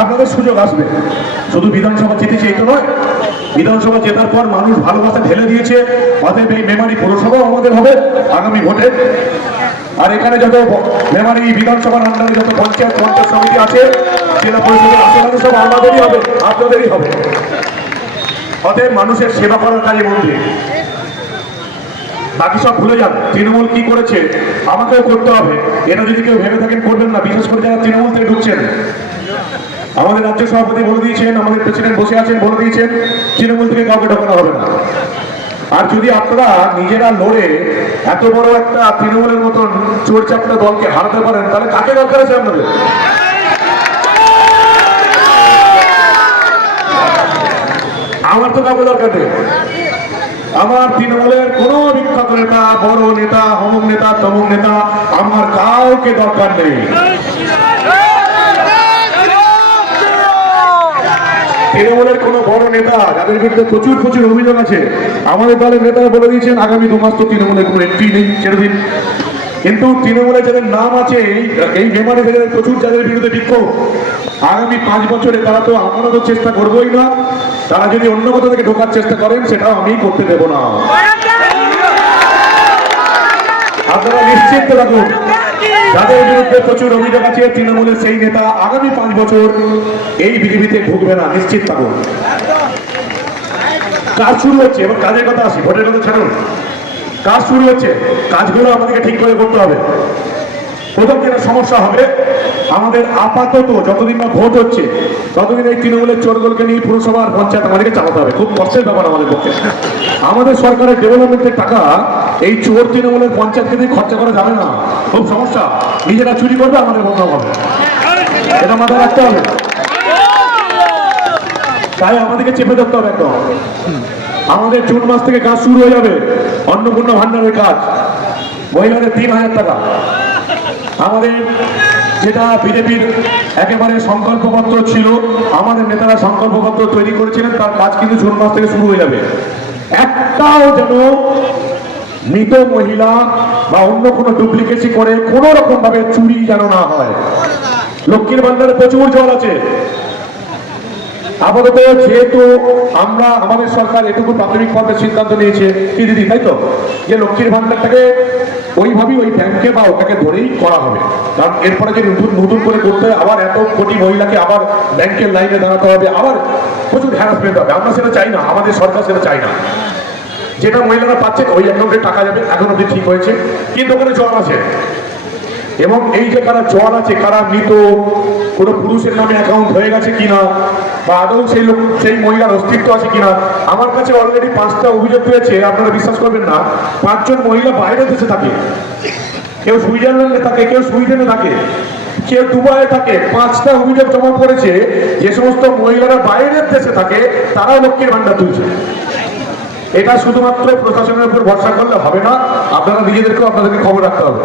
আপনাদের সুযোগ আসবে। শুধু বিধানসভা জিতেছে এই তো নয়, বিধানসভা জেতার পর মানুষ ভালোবাসা ঢেলে দিয়েছে, অতএব এই মেমারি পুরসভাও আমাদের হবে আগামী ভোটে। আর এখানে যত মেমারি বিধানসভার আন্ডারে যত পঞ্চায়েত সমিতি আছে, জেলা পরিষদের আসলে সব আমাদেরই হবে, আপনাদেরই হবে। অতএব মানুষের সেবা করার কাজে মন দিন, বাকি সব ভুলে যান। তৃণমূল কি করেছে আমাকেও করতে হবে, এটা যদি কেউ ভেবে থাকেন করবেন না। বিশেষ করে যারা তৃণমূল থেকে ঢুকছেন, আমাদের রাজ্য সভাপতি বলে দিয়েছেন, আমাদের প্রেসিডেন্ট বসে আছেন বলে দিয়েছেন, তৃণমূল থেকে কাউকে ঢোকানো হবে না। আর যদি আপনারা নিজেরা লড়ে এত বড় একটা তৃণমূলের মতন চোরচাপটা দলকে হারাতে পারেন, তাহলে কাকে দরকার আছে আপনাদের? আমার তো কাউকে দরকার নেই। আমার তৃণমূলের কোন বিখ্যাত নেতা, বড় নেতা, অমুক নেতা, তমুক নেতা, আমার কাউকে দরকার নেই। তৃণমূলের কোন বড় নেতা যাদের বিরুদ্ধে প্রচুর প্রচুর অভিযোগ আছে, আমাদের দলের নেতারা বলে দিয়েছেন আগামী 2 মাস তো তৃণমূলের কোনো এন্ট্রি নেই, ছেড়ে দিন। কিন্তু তৃণমূলে যাদের নাম আছে, এই মেমারি থেকে প্রচুর যাদের বিরুদ্ধে বিক্ষোভ, আগামী 5 বছরে তারা তো আমরা তো চেষ্টা করবোই না। তারা যদি অন্য কোথাও থেকে ঢোকার চেষ্টা করেন, সেটাও আমি করতে দেব না। আপনারা নিশ্চিত থাকুন, যাদের বিরুদ্ধে প্রচুর অভিযোগ আছে তৃণমূলের সেই নেতা আগামী 5 বছর এই বিজেপিতে ঢুকবে না, নিশ্চিত থাকুন। কাজ শুরু হচ্ছে, এবার কাজের কথা আসি, ভোটের কথা ছাড়ুন। কাজ শুরু হচ্ছে, কাজগুলো আমাদেরকে ঠিক করে করতে হবে। প্রথম যেটা সমস্যা হবে, আমাদের আপাতত যতদিন না ভোট হচ্ছে ততদিন এই তৃণমূলের চোরগুলোকে নিয়ে পুরসভা আর পঞ্চায়েত আমাদেরকে চালাতে হবে। খুব কষ্টের ব্যাপার আমাদের পক্ষে। আমাদের সরকারের ডেভেলপমেন্টের টাকা এই চোর তৃণমূলের পঞ্চায়েতকে দিয়ে খরচা করা যাবে না, খুব সমস্যা। নিজেরা চুরি করবে, আমাদের বন্ধ হবে, এটা মাথায় রাখতে হবে। তাই আমাদেরকে চেপে ধরতে হবে একদম। আমাদের জুন মাস থেকে কাজ শুরু হয়ে যাবে, অন্নপূর্ণা ভান্ডারের কাজ, মহিলাদের 3000 টাকা। আমাদের যেটা বিজেপির একেবারে সংকল্পপত্র ছিল, আমাদের নেতারা সংকল্পপত্র তৈরি করেছিলেন, তার কাজ কিন্তু জুন মাস থেকে শুরু হয়ে যাবে। একটাও যেন মৃত মহিলা বা অন্য কোনো ডুপ্লিকেসি করে কোন রকম ভাবে চুরি যেন না হয়। লক্ষ্মীর ভান্ডারে প্রচুর জল আছে। আপাতত যেহেতু আমরা আমাদের সরকার এটুকু প্রাথমিক পর্যায়ে সিদ্ধান্ত নিয়েছে কি দিদি, তাই তো, যে লক্ষ্মীর ভান্ডারটাকে ওইভাবেই ওই ব্যাংকে বা ওটাকে ধরেই করা হবে। কারণ এরপরে যে নতুন করে করতে হয়, আবার এত কোটি মহিলাকে আবার ব্যাংকের লাইনে দাঁড়াতে হবে, আবার প্রচুর হ্যারাসমেন্ট হবে। আমরা সেটা চাই না, আমাদের সরকার সেটা চাই না। যেটা মহিলারা পাচ্ছে ওই অ্যাকাউন্টে টাকা যাবে, এখন অব্দি ঠিক হয়েছে, কিন্তু ওখানে জল আছে। এবং এই যে কারা জল আছে, কারা মৃত, কোনো পুরুষের নামে অ্যাকাউন্ট হয়ে গেছে কিনা, বা আদৌ সেই মহিলার অস্তিত্ব আছে কিনা। আমার কাছে অলরেডি 5টা অভিযোগ পেয়েছে, আপনারা বিশ্বাস করবেন না। 5 জন মহিলা বাইরের দেশে থাকে, কেউ সুইজারল্যান্ডে থাকে, কেউ সুইডেনে থাকে, কেউ দুবাইয়ে থাকে। 5টা অভিযোগ জমা পড়েছে। যে সমস্ত মহিলারা বাইরের দেশে থাকে তারাও লক্ষ্মীর ভান্ডার তুলছে। এটা শুধুমাত্র প্রশাসনের উপর ভরসা করলে হবে না, আপনারা নিজেদেরকেও আপনাদেরকে খবর রাখতে হবে।